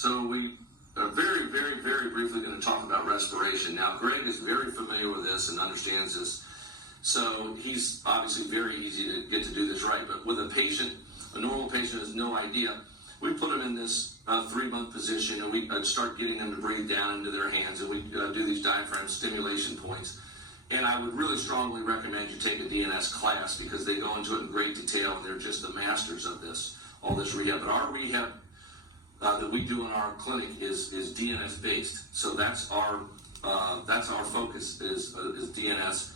So we are very, very, very briefly going to talk about respiration. Now, Greg is very familiar with this and understands this. So he's obviously very easy to get to do this right. But with a patient, a normal patient has no idea. We put them in this 3-month position, and we start getting them to breathe down into their hands, and we do these diaphragm stimulation points. And I would really strongly recommend you take a DNS class because they go into it in great detail, and they're just the masters of this, all this rehab. But our rehab that we do in our clinic is DNS based. So that's our focus is DNS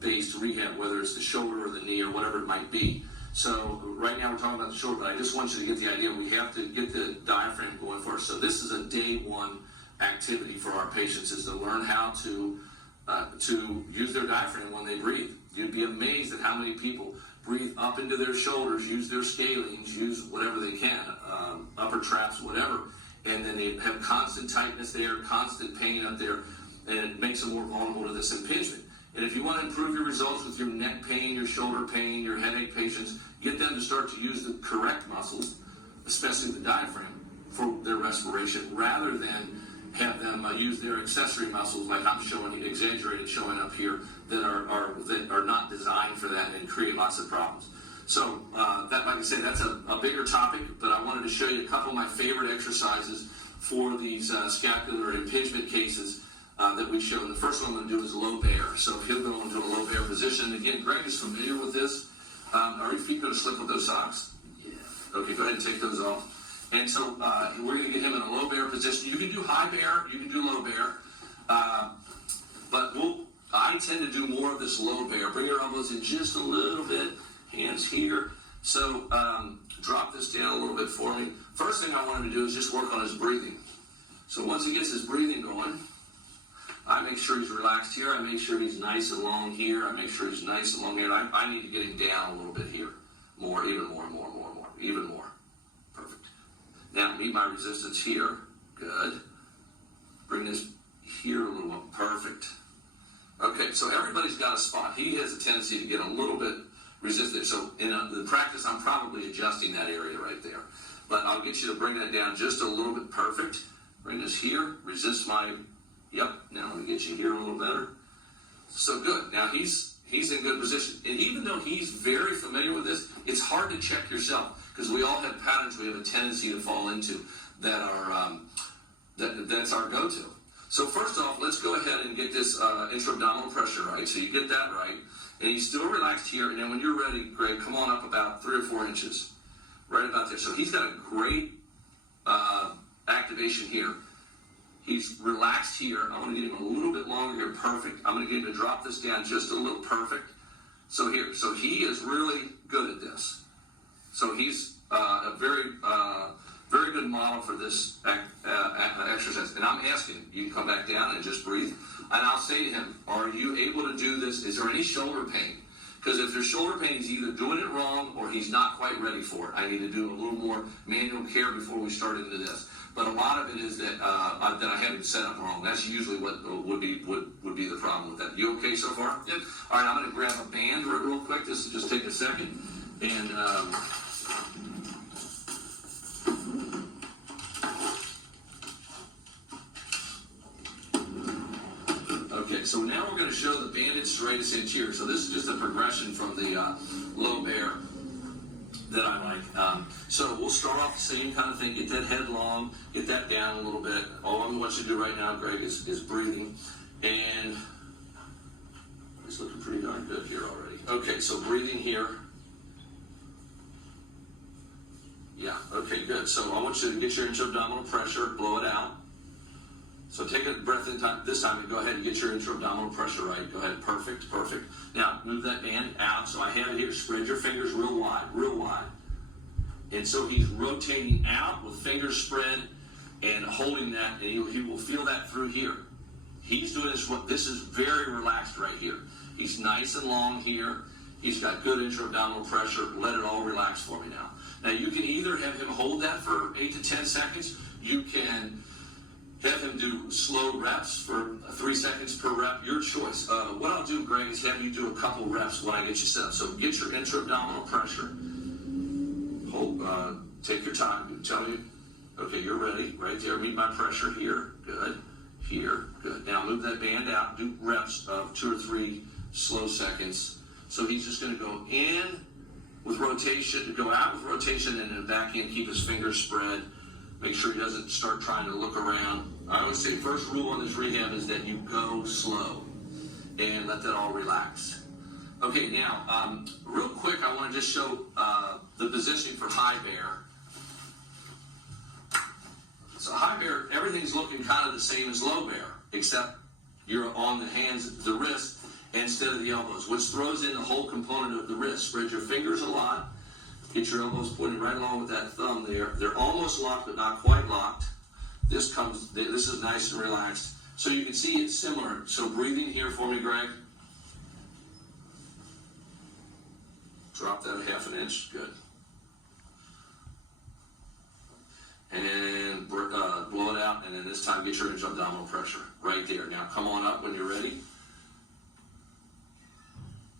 based rehab, whether it's the shoulder or the knee or whatever it might be. So right now we're talking about the shoulder, but I just want you to get the idea. We have to get the diaphragm going first. So this is a day one activity for our patients, is to learn how to use their diaphragm when they breathe. You'd be amazed at how many people breathe up into their shoulders, use their scalenes, use whatever they can, upper traps, whatever, and then they have constant tightness there, constant pain up there, and it makes them more vulnerable to this impingement. And if you want to improve your results with your neck pain, your shoulder pain, your headache patients, get them to start to use the correct muscles, especially the diaphragm, for their respiration, rather than have them use their accessory muscles like I'm showing, exaggerated showing up here, that are not designed for that and create lots of problems. So that, like I said, that's a bigger topic, but I wanted to show you a couple of my favorite exercises for these scapular impingement cases that we show. And the first one I'm going to do is low bear. So he'll go into a low bear position. And again, Greg is familiar with this. Are your feet going to slip with those socks? Yeah. Okay, go ahead and take those off. And so we're going to get him in a low bear position. You can do high bear, you can do low bear. But I tend to do more of this low bear. Bring your elbows in just a little bit, hands here. So drop this down a little bit for me. First thing I want him to do is just work on his breathing. So once he gets his breathing going, I make sure he's relaxed here. I make sure he's nice and long here. I make sure he's nice and long here. I need to get him down a little bit here. More, even more, even more. Perfect. Now, meet my resistance here. Good. Bring this here a little more. Perfect. Okay, so everybody's got a spot. He has a tendency to get a little bit resistant. So in the practice, I'm probably adjusting that area right there. But I'll get you to bring that down just a little bit. Perfect. Bring this here. Resist my... Yep, now let me get you here a little better. So good. Now he's in good position. And even though he's very familiar with this, it's hard to check yourself because we all have patterns we have a tendency to fall into that are that's our go-to. So first off, let's go ahead and get this intra-abdominal pressure right. So you get that right. And he's still relaxed here. And then when you're ready, Greg, come on up about 3 or 4 inches. Right about there. So he's got a great activation here. He's relaxed here. I want to get him a little bit longer here. Perfect. I'm going to get him to drop this down just a little. Perfect. So here. So he is really good at this. So he's a very good model for this exercise. And I'm asking, you can come back down and just breathe. And I'll say to him, are you able to do this? Is there any shoulder pain? Because if there's shoulder pain, he's either doing it wrong or he's not quite ready for it. I need to do a little more manual care before we start into this. But a lot of it is that I have it set up wrong. That's usually what would be the problem with that. You okay so far? Yep. All right, I'm going to grab a band real quick. This will just take a second. And okay, so now we're going to show the banded serratus anterior. So this is just a progression from the low bear that I like. So we'll start off the same kind of thing. Get that head long, get that down a little bit. All I want you to do right now, Greg, is breathing. And it's looking pretty darn good here already. Okay, so breathing here. Yeah, okay, good. So I want you to get your intra-abdominal pressure, blow it out. So take a breath in this time and go ahead and get your intra-abdominal pressure right. Go ahead, perfect, perfect. Now, move that band out. So I have it here. Spread your fingers real wide, real wide. And so he's rotating out with fingers spread and holding that, and he will feel that through here. He's doing this is very relaxed right here. He's nice and long here. He's got good intra-abdominal pressure. Let it all relax for me now. Now, you can either have him hold that for 8 to 10 seconds. You can have him do slow reps for 3 seconds per rep, your choice. What I'll do, Greg, is have you do a couple reps when I get you set up. So get your intra-abdominal pressure. Hold, take your time. Tell me. Okay, you're ready. Right there. Meet my pressure here. Good. Here. Good. Now move that band out. Do reps of 2 or 3 slow seconds. So he's just going to go in with rotation, go out with rotation, and then back in. Keep his fingers spread. Make sure he doesn't start trying to look around. I always say first rule on this rehab is that you go slow and let that all relax. Okay, now, real quick, I want to just show the positioning for high bear. So high bear, everything's looking kind of the same as low bear, except you're on the hands, the wrist, instead of the elbows, which throws in the whole component of the wrist. Spread your fingers a lot. Get your elbows pointed right along with that thumb there. They're almost locked, but not quite locked. This is nice and relaxed. So you can see it's similar. So breathing here for me, Greg. Drop that 1/2 inch. Good. And then blow it out, and then this time get your abdominal pressure right there. Now come on up when you're ready.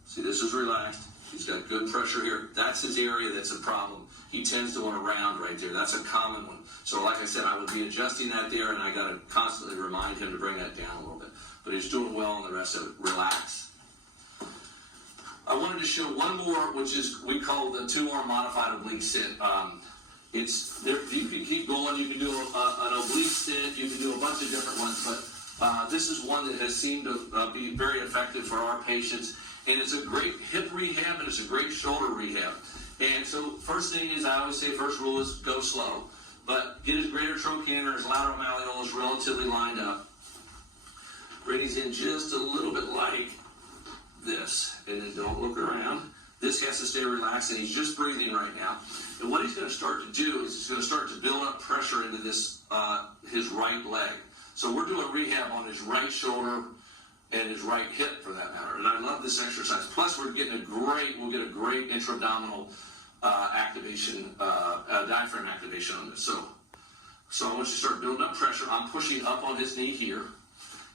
See, this is relaxed. He's got good pressure here. That's his area that's a problem. He tends to want to round right there. That's a common one. So like I said, I would be adjusting that there, and I got to constantly remind him to bring that down a little bit. But he's doing well on the rest of it. Relax. I wanted to show one more, which is we call the 2-arm modified oblique sit. It's there. You can keep going. You can do an oblique sit. You can do a bunch of different ones, but this is one that has seemed to be very effective for our patients. And it's a great hip rehab, and it's a great shoulder rehab. And so first thing is, I always say first rule is go slow. But get his greater trochanter, his lateral malleolus relatively lined up. Bring his in just a little bit like this. And then don't look around. This has to stay relaxed, and he's just breathing right now. And what he's going to start to do is he's going to start to build up pressure into this his right leg. So we're doing rehab on his right shoulder and his right hip, for that matter. And I love this exercise. Plus, we'll get a great intra-abdominal activation, diaphragm activation on this. So I want you to start building up pressure. I'm pushing up on his knee here.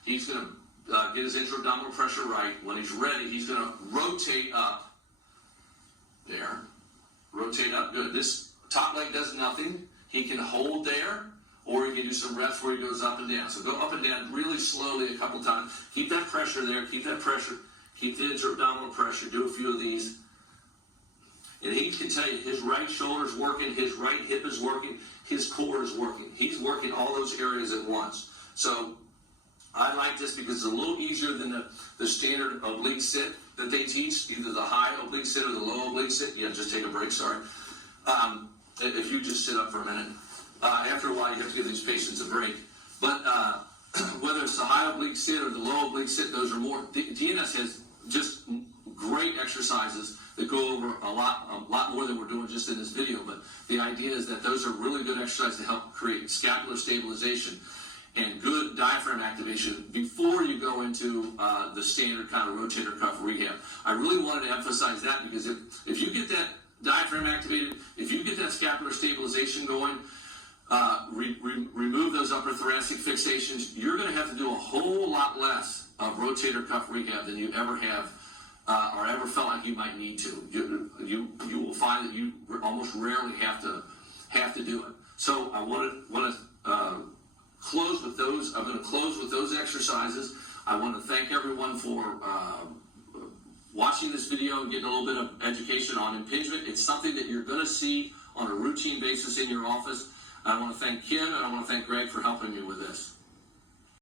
He's going to get his intra-abdominal pressure right. When he's ready, he's going to rotate up. There. Rotate up. Good. This top leg does nothing. He can hold there, or he can do some reps where he goes up and down. So go up and down really slowly a couple times. Keep that pressure there. Keep that pressure. Keep the intra-abdominal pressure. Do a few of these. And he can tell you his right shoulder is working, his right hip is working, his core is working. He's working all those areas at once. So I like this because it's a little easier than the standard oblique sit that they teach, either the high oblique sit or the low oblique sit. Yeah, just take a break, sorry. If you just sit up for a minute. After a while, you have to give these patients a break. But whether it's the high oblique sit or the low oblique sit, those are more. DNS has just great exercises that go over a lot more than we're doing just in this video. But the idea is that those are really good exercises to help create scapular stabilization and good diaphragm activation before you go into the standard kind of rotator cuff rehab. I really wanted to emphasize that because if you get that diaphragm activated, if you get that scapular stabilization going, remove those upper thoracic fixations, you're going to have to do a whole lot less of rotator cuff rehab than you ever have or ever felt like you might need to. You will find that you almost rarely have to do it. So I want to close with those. I'm going to close with those exercises. I want to thank everyone for watching this video and getting a little bit of education on impingement. It's something that you're going to see on a routine basis in your office. I want to thank Kim and I want to thank Greg for helping me with this.